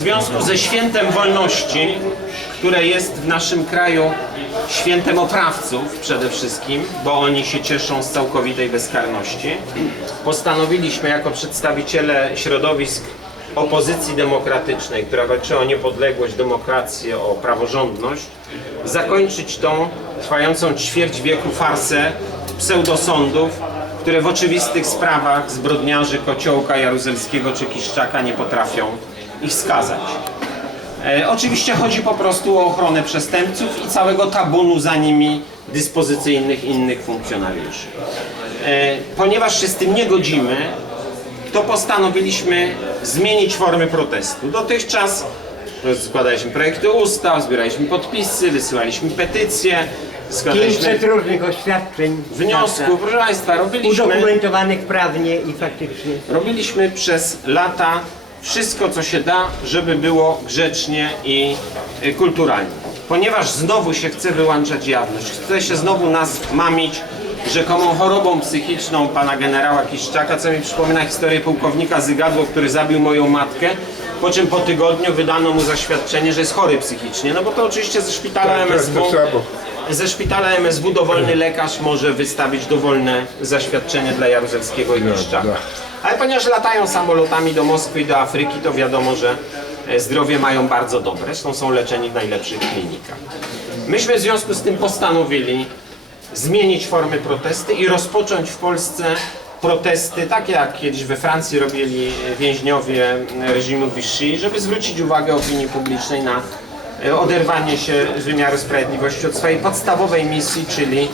W związku ze świętem wolności, które jest w naszym kraju świętem oprawców przede wszystkim, bo oni się cieszą z całkowitej bezkarności, postanowiliśmy jako przedstawiciele środowisk opozycji demokratycznej, która walczy o niepodległość, demokrację, o praworządność, zakończyć tą trwającą ćwierć wieku farsę pseudosądów, które w oczywistych sprawach zbrodniarzy Kociołka, Jaruzelskiego czy Kiszczaka nie potrafią ich skazać. E, oczywiście chodzi po prostu o ochronę przestępców i całego tabunu za nimi dyspozycyjnych innych funkcjonariuszy. E, ponieważ się z tym nie godzimy, to postanowiliśmy zmienić formy protestu. Dotychczas składaliśmy projekty ustaw, zbieraliśmy podpisy, wysyłaliśmy petycje, składaliśmy 500 różnych oświadczeń. wniosków. Proszę Państwa, robiliśmy... Udokumentowanych prawnie i faktycznie. Robiliśmy przez lata wszystko, co się da, żeby było grzecznie i y, kulturalnie. Ponieważ znowu się chce wyłączać jawność, chce się znowu nas mamić rzekomą chorobą psychiczną pana generała Kiszczaka, co mi przypomina historię pułkownika Zygadło, który zabił moją matkę, po czym po tygodniu wydano mu zaświadczenie, że jest chory psychicznie. No bo to oczywiście ze szpitala Tak, MSW to samo. ze szpitala MSW dowolny lekarz może wystawić dowolne zaświadczenie dla Jaruzelskiego i Kiszczaka. Ale ponieważ latają samolotami do Moskwy i do Afryki, to wiadomo, że e, zdrowie mają bardzo dobre. Zresztą są leczeni w najlepszych klinikach. Myśmy w związku z tym postanowili zmienić formy protesty i rozpocząć w Polsce protesty, takie jak kiedyś we Francji robili więźniowie reżimu Vichy, żeby zwrócić uwagę opinii publicznej na e, oderwanie się wymiaru sprawiedliwości od swojej podstawowej misji, czyli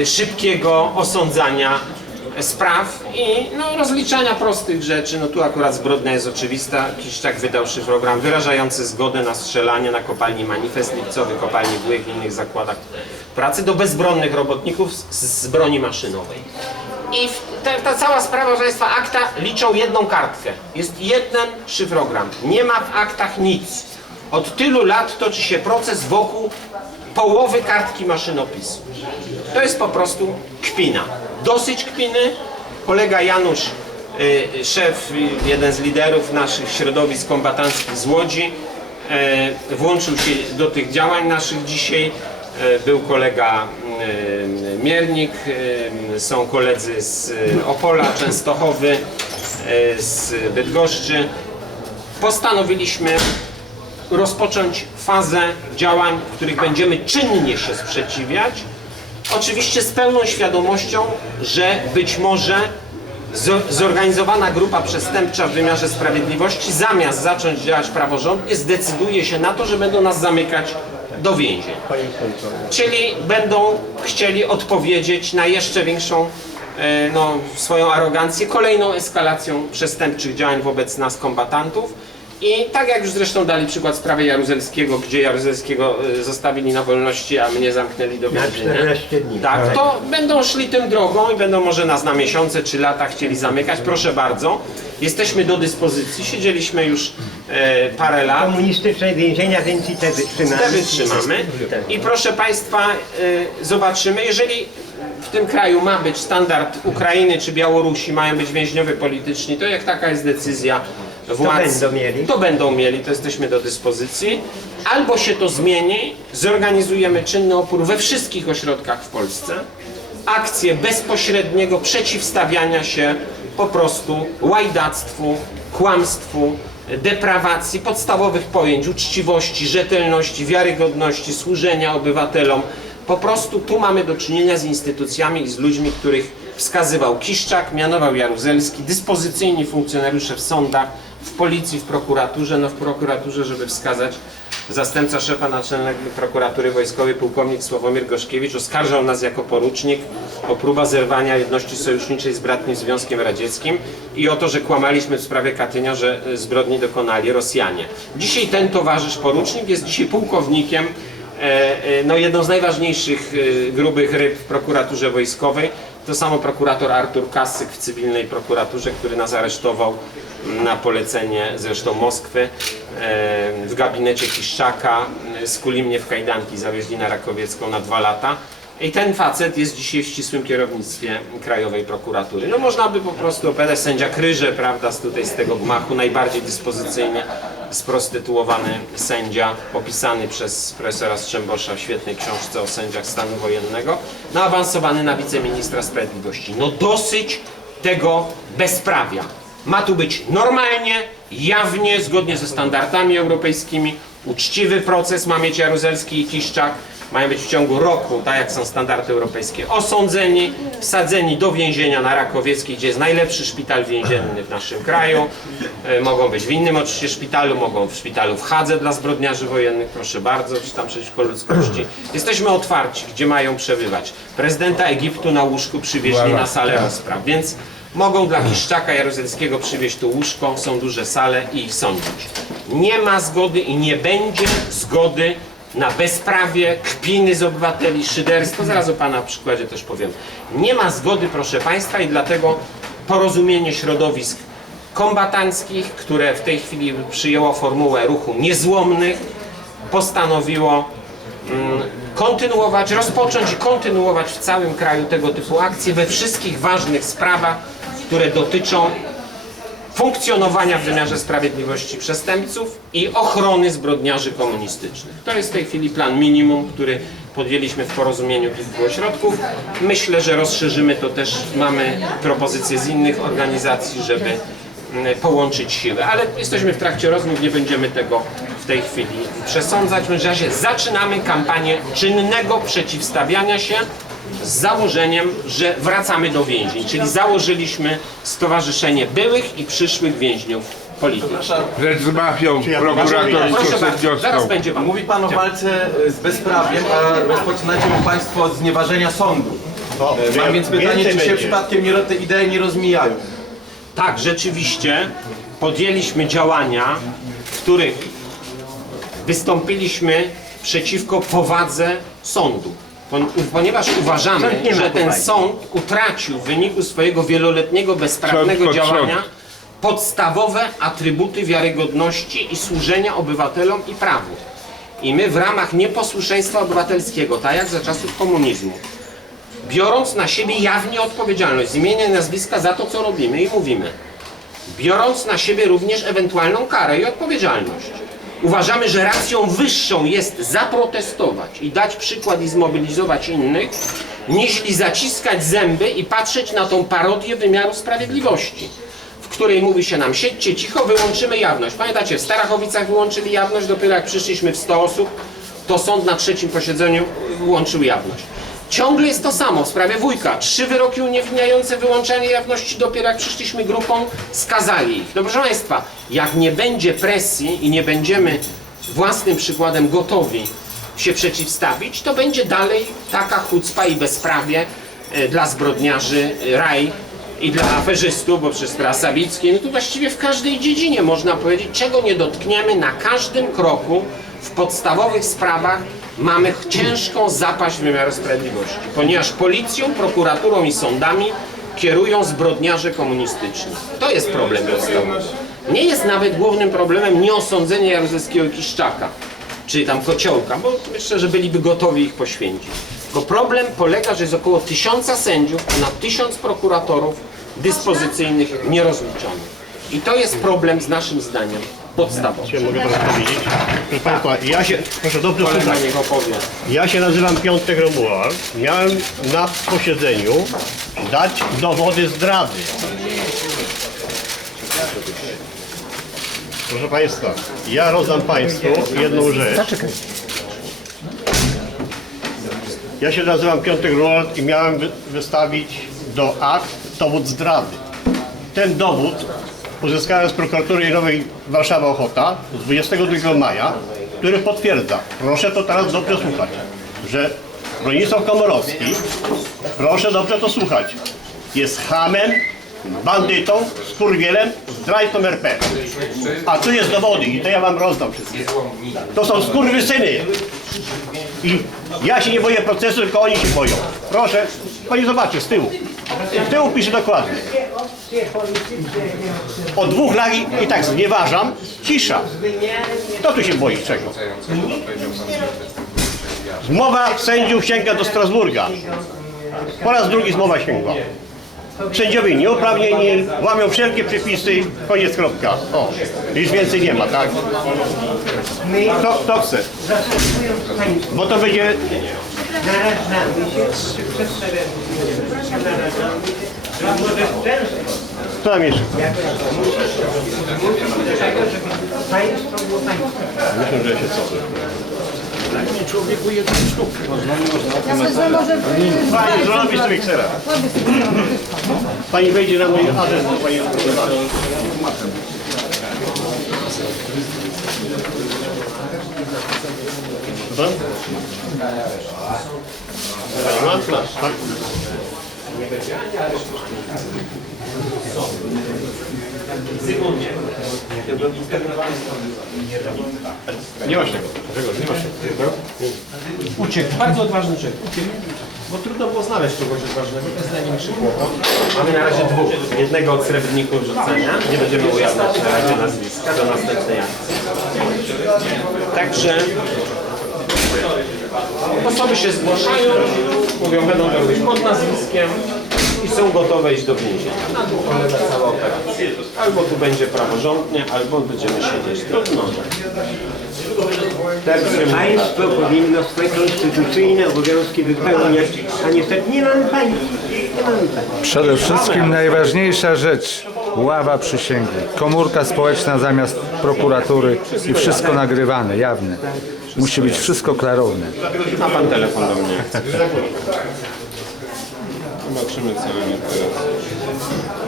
e, szybkiego osądzania spraw i no, rozliczania prostych rzeczy. No tu akurat zbrodnia jest oczywista. Kiszczak wydał szyfrogram wyrażający zgodę na strzelanie na kopalni Manifest Lipcowy, kopalni Błych i innych zakładach pracy do bezbronnych robotników z, z broni maszynowej. I ta cała sprawa, proszę Państwa, akta liczą jedną kartkę. Jest jeden szyfrogram. Nie ma w aktach nic. Od tylu lat toczy się proces wokół połowy kartki maszynopisu. To jest po prostu kpina. Dosyć kpiny. Kolega Janusz, y, szef, y, jeden z liderów naszych środowisk kombatanckich z Łodzi, y, włączył się do tych działań naszych dzisiaj. Był kolega Miernik, są koledzy z Opola, Częstochowy, z Bydgoszczy. Postanowiliśmy rozpocząć fazę działań, w których będziemy czynnie się sprzeciwiać. Oczywiście z pełną świadomością, że być może zo- zorganizowana grupa przestępcza w wymiarze sprawiedliwości zamiast zacząć działać praworządnie zdecyduje się na to, że będą nas zamykać do więzień. Czyli będą chcieli odpowiedzieć na jeszcze większą e, no, swoją arogancję kolejną eskalacją przestępczych działań wobec nas kombatantów. I tak jak już zresztą dali przykład sprawy Jaruzelskiego, gdzie Jaruzelskiego e, zostawili na wolności, a mnie zamknęli do Na więzienia. 14 dni. Tak, to będą szli tym drogą i będą może nas na miesiące czy lata chcieli zamykać. Proszę bardzo, jesteśmy do dyspozycji. Siedzieliśmy już e, parę lat. Komunistyczne więzienia, więc i te wytrzymamy. Te wytrzymamy. I proszę Państwa, y, zobaczymy, jeżeli w tym kraju ma być standard Ukrainy czy Białorusi, mają być więźniowie polityczni, to jak taka jest decyzja władz, będą mieli. to będą mieli, to jesteśmy do dyspozycji. Albo się to zmieni, zorganizujemy czynny opór we wszystkich ośrodkach w Polsce, akcję bezpośredniego przeciwstawiania się po prostu łajdactwu, kłamstwu, deprawacji podstawowych pojęć uczciwości, rzetelności, wiarygodności, służenia obywatelom. Po prostu tu mamy do czynienia z instytucjami i z ludźmi, których wskazywał Kiszczak, mianował Jaruzelski, dyspozycyjni funkcjonariusze w sądach, w policji, w prokuraturze, no w prokuraturze, żeby wskazać zastępca szefa Naczelnej Prokuratury Wojskowej pułkownik Sławomir Goszkiewicz oskarżał nas jako porucznik o próbę zerwania jedności sojuszniczej z bratnim Związkiem Radzieckim i o to, że kłamaliśmy w sprawie Katynia, że e, zbrodni dokonali Rosjanie. Dzisiaj ten towarzysz porucznik jest dzisiaj pułkownikiem no jedną z najważniejszych e, grubych ryb w prokuraturze wojskowej. To samo prokurator Artur Kasyk w cywilnej prokuraturze, który nas aresztował na polecenie zresztą Moskwy e, w gabinecie Kiszczaka. e, Skuli mnie w kajdanki, zawieźli na Rakowiecką na dwa lata. I ten facet jest dzisiaj w ścisłym kierownictwie Krajowej Prokuratury. No można by po prostu opowiadać sędzia Kryże, prawda, z tutaj z tego gmachu, najbardziej dyspozycyjnie sprostytuowany sędzia, opisany przez profesora Strzembosza w świetnej książce o sędziach stanu wojennego, no awansowany na wiceministra sprawiedliwości. No dosyć tego bezprawia. Ma tu być normalnie, jawnie, zgodnie ze standardami europejskimi, uczciwy proces ma mieć Jaruzelski i Kiszczak, mają być w ciągu roku, tak jak są standardy europejskie, osądzeni, wsadzeni do więzienia na Rakowieckiej, gdzie jest najlepszy szpital więzienny w naszym kraju. E, mogą być w innym oczywiście szpitalu, mogą w szpitalu w Hadze dla zbrodniarzy wojennych, proszę bardzo, czy tam przeciwko ludzkości. Jesteśmy otwarci, gdzie mają przebywać. Prezydenta Egiptu na łóżku przywieźli na salę rozpraw, więc mogą dla Kiszczaka Jaruzelskiego przywieźć tu łóżko, są duże sale i ich sądzić. Nie ma zgody i nie będzie zgody na bezprawie, kpiny z obywateli, szyderstwo. Zaraz o Pana przykładzie też powiem. Nie ma zgody, proszę Państwa, i dlatego porozumienie środowisk kombatanckich, które w tej chwili przyjęło formułę ruchu niezłomnych, postanowiło mm, kontynuować, rozpocząć i kontynuować w całym kraju tego typu akcje we wszystkich ważnych sprawach, które dotyczą funkcjonowania w wymiarze sprawiedliwości przestępców i ochrony zbrodniarzy komunistycznych. To jest w tej chwili plan minimum, który podjęliśmy w porozumieniu kilku ośrodków. Myślę, że rozszerzymy to też, mamy propozycje z innych organizacji, żeby mm, połączyć siły, ale jesteśmy w trakcie rozmów, nie będziemy tego w tej chwili przesądzać. W razie zaczynamy kampanię czynnego przeciwstawiania się z założeniem, że wracamy do więzień, czyli założyliśmy Stowarzyszenie Byłych i Przyszłych Więźniów Politycznych. Rzecz z mafią, Proszę prokuratorską, bardzo, zaraz będzie pan. Mówi Pan o walce e, z bezprawiem, a rozpoczynacie Państwo od znieważenia sądu. E, Mam więc pytanie, więcej czy się będzie. przypadkiem nie, te idee nie rozmijają? Tak, rzeczywiście podjęliśmy działania, w których wystąpiliśmy przeciwko powadze sądu. Pon- Ponieważ uważamy, Sąd nie ma że ten sąd utracił w wyniku swojego wieloletniego bezprawnego Sąd pod działania sąd. podstawowe atrybuty wiarygodności i służenia obywatelom i prawu. I my w ramach nieposłuszeństwa obywatelskiego, tak jak za czasów komunizmu, biorąc na siebie jawnie odpowiedzialność z imienia i nazwiska za to, co robimy i mówimy, biorąc na siebie również ewentualną karę i odpowiedzialność. Uważamy, że racją wyższą jest zaprotestować i dać przykład i zmobilizować innych, niźli zaciskać zęby i patrzeć na tą parodię wymiaru sprawiedliwości, w której mówi się nam, siedźcie cicho, wyłączymy jawność. Pamiętacie, w Starachowicach wyłączyli jawność, dopiero jak przyszliśmy w 100 osób, to sąd na trzecim posiedzeniu wyłączył jawność. Ciągle jest to samo w sprawie wujka. Trzy wyroki uniewinniające wyłączanie jawności dopiero jak przyszliśmy grupą, skazali ich. No proszę Państwa, jak nie będzie presji i nie będziemy własnym przykładem gotowi się przeciwstawić, to będzie dalej taka chucpa i bezprawie e, dla zbrodniarzy e, raj i dla aferzystów, bo przez teraz Sawicki, no to właściwie w każdej dziedzinie można powiedzieć, czego nie dotkniemy na każdym kroku w podstawowych sprawach mamy ciężką zapaść wymiaru sprawiedliwości, ponieważ policją, prokuraturą i sądami kierują zbrodniarze komunistyczni. To jest problem podstawowy. Nie jest nawet głównym problemem nieosądzenie Jaruzelskiego i Kiszczaka, czy tam Kociołka, bo myślę, że byliby gotowi ich poświęcić. Tylko problem polega, że jest około tysiąca sędziów na tysiąc prokuratorów dyspozycyjnych nierozliczonych. I to jest problem z naszym zdaniem podstawowy. Czy mogę panu powiedzieć? Proszę Państwa, ja się, proszę dobrze Kolega słuchać. niech opowie. Ja się nazywam Piątek Romuald. Miałem na posiedzeniu dać dowody zdrady. Proszę Państwa, ja rozdam Państwu jedną rzecz. Ja się nazywam Piątek Romuald i miałem wy- wystawić do akt dowód zdrady. Ten dowód uzyskałem z prokuratury rejonowej Warszawa Ochota z 22 maja, który potwierdza, proszę to teraz dobrze słuchać, że Bronisław Komorowski, proszę dobrze to słuchać, jest hamem, bandytą, skurwielem, zdrajcą RP. A tu jest dowody i to ja wam rozdam wszystkie. To są skurwysyny. I ja się nie boję procesu, tylko oni się boją. Proszę, pani zobaczy z tyłu. Z tyłu pisze dokładnie. Od dwóch lat i, tak znieważam. Cisza. Kto tu się boi czego? Zmowa sędziów sięga do Strasburga. Po raz drugi zmowa sięgła. Sędziowie nieuprawnieni, łamią wszelkie przepisy, koniec kropka. O, już więcej nie ma, tak? My Kto, kto chce? Bo to będzie się, że tam jeszcze? zmusić do tego, żeby państwo było państwem. Myślę, że ja się cofnę. Pani, zrobić sobie ksera. Pani wejdzie na mój adres, bo pani Co? Pani ma? Tak. Nie masz tego. Grzegorz, nie masz tego. Uciekł, bardzo odważny człowiek. Uciekł, bo trudno było znaleźć kogoś odważnego, to jest kłopot. Mamy na razie dwóch. Jednego od srebrników rzucenia, nie będziemy ujawniać na razie nazwiska do następnej akcji. Także osoby się zgłaszają, mówią, będą to robić pod nazwiskiem i są gotowe iść do więzienia. Na dół polega cała operacja. Albo tu będzie praworządnie, albo będziemy siedzieć. Trudno. Tak, Państwo powinno swoje konstytucyjne obowiązki wypełniać, a niestety nie mamy państwa. Nie mamy państwa. Przede wszystkim najważniejsza rzecz, ława przysięgłych. Komórka społeczna zamiast prokuratury i wszystko nagrywane, jawne. Musi być wszystko klarowne. Ma pan telefon do mnie. Zobaczymy co oni teraz.